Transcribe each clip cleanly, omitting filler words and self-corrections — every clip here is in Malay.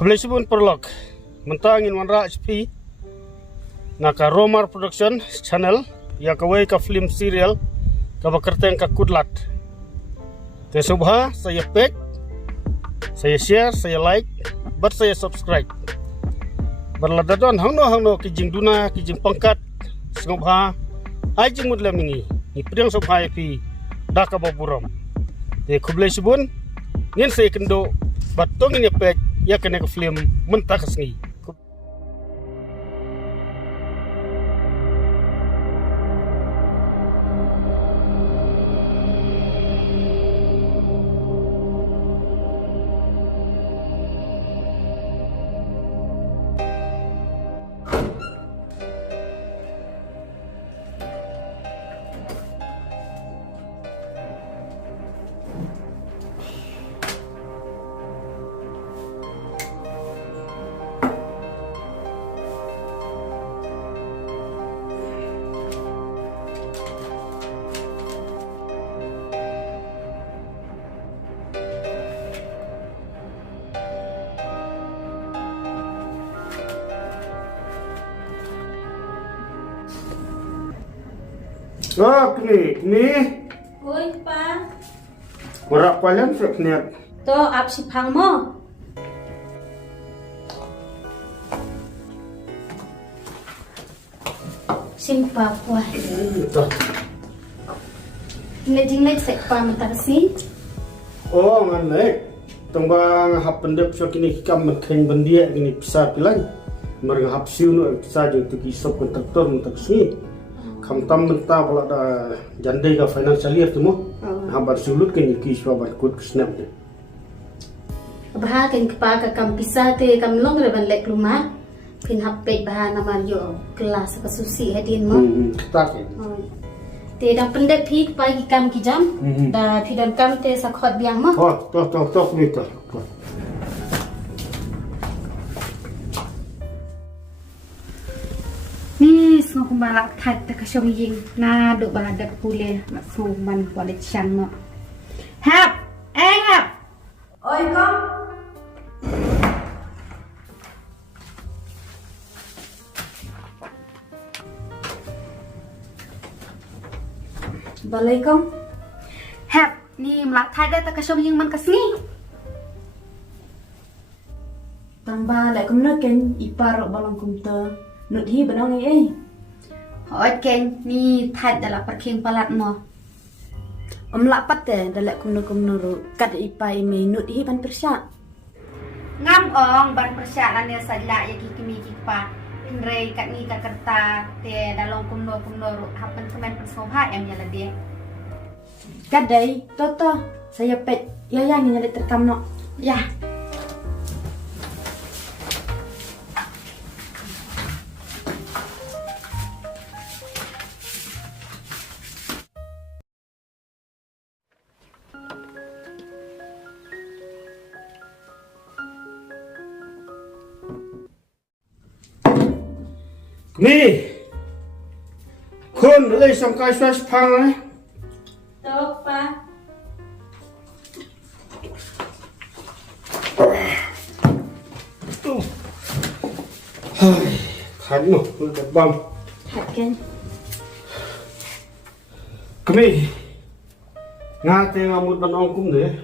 Kebelesibun perlok mentangin wanra HP naka Romar Production channel ya kawai ka film serial ka bakerteng ka kudlat. Te subha saya page, saya share, saya like, bat saya subscribe. Berladadon hangno kijing duna kijing pangkat sengobha ajing mudlam ini ni priang subha IP daka baburam. Te kebelesibun ngin saya kendo batong ini page ya kena ke film mentah kesini. Oh, kini. Oi, Pa. Warak kalian sekniat. To ap si phang mo. Sin pa kwa. Ngejing lek sek pa mentasi. Oh, nganlek. Tembang hap pendep so kini kam menteng bendia kini bisa pilan. Mereng hap siu no bisa jeng tu kisop kontraktor mentak sini. Kam tam mentah pula da jandai ka financial year tu mo. Habar sulut kini kiswa ban kut snap de. Baha ken pa ka kam pisa te kam long le ban lek rumah. Pin hap pe baha naman yo kelas ka susi hadin mo. Tak. Te dang pendek pi pa ki kam ki jam. Da pi dan kam te sakhot biang mo. Oh, tok ni tok. Ni semua kumbalak tat tak kasyong ying na duk baladak pule nak suman kualit syan mo. Hap, hap. Oi kom. Balai kom. Hap, ni melak tat tak kasyong ying man kasni. Tambah lại kom nak ken ipar balong kumta. Nut hi benong ai. Hoi ken ni tat dalam perking palat mo. Lapat dalek kumno ru kat ipai me nut hi ban persya. Ngam ong ban persyalan ya sadla ya kikimi kipa. Pinrei kat ni kat kerta te dalam kumno ru hapen semen persoha em ya lade. Kadai toto saya pet ya yang nyali terkam no. Ya. Ni. Kun lei som kai swas phang. Tok pa. Hai, khan no, ke bam. Hat ken. Kami ngate ngamut banong kum ne.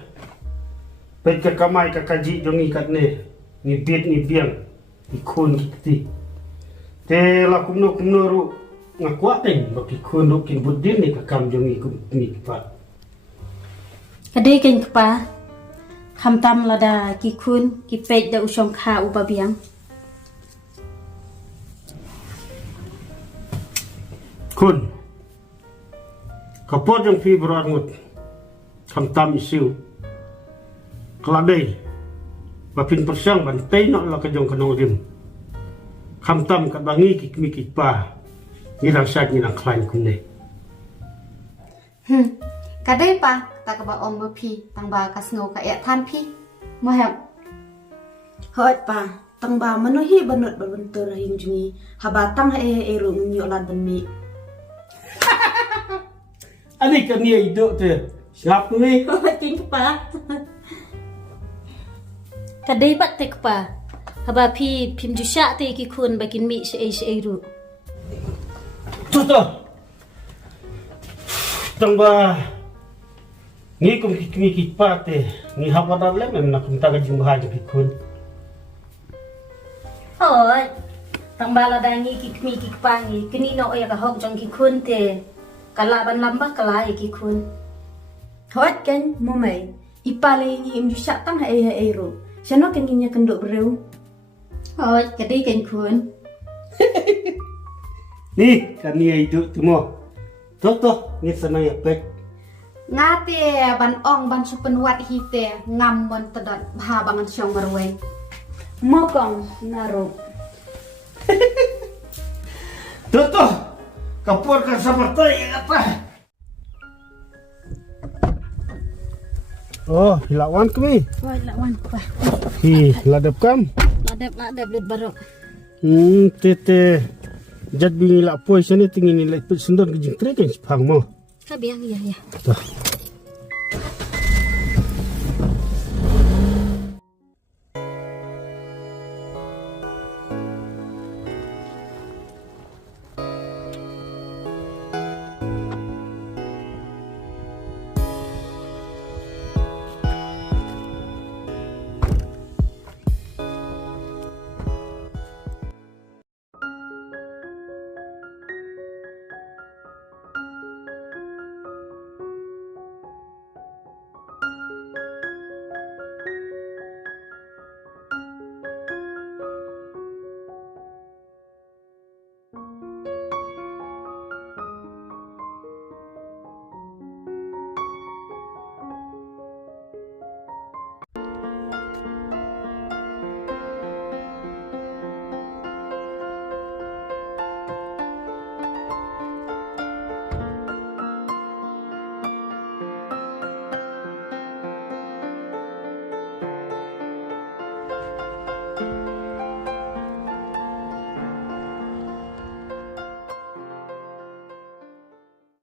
Pe ka kamai ka kaji jongi kat ne. Ni bit ni biang. Ikun kiti. Te la kumno ru ngakuaten baki kun kin budin ni ka kam jongi kum ni pa. Kadai ken kepa. Kham tam lada ki kun ki pej da usong kha uba biang. Kun kapot yang fi berat ngut kam tam isiu keladai bapin persang ban tei no la ka jong kanong rim kam tam ka bangi ki mi ki pa ni rang sat ni rang klain kun ne. Kadai pa tak ba om ba pi tang ba ka sngo ka ya than pi. Mo hap. Hoi pa tang ba manuhi banut berbentur hing jungi habatang ru nyo lad ban mi. Adik kan ni hidup tu. Siap ni. Ting pa. Kadai pat tek pa. haba pi pim ju sha te ki khun ba kin mi se ru Tuto. Tangba ni kum kimi ki pate ni hawadar le mem na kum taga jumha je pikun. oi tang bala da ngi ki mi ki pa ngi kini no ya ka hok jong ki khun te kala ban lamba kala ya ki khun Hot kan mumai. Ipale ni im ju syak tang he ru. Sano kan ginya kenduk bereu. oi jadi kan khun Ni kan ni hidup tu mo. Toto ni senang ya pek. ngate ban ong ban supen wat hite ngam mon tedot bha bangan syong marwe Mokong naru. Toto kapur kan seperti apa? Oh, hilawan kami. oi lawan pa Hi, ladap kam. ladap lit barok Tete. Jad bingi la poi sini tingin ni la sundon ke jing trek kan pang mo. ka biang ya Tuh.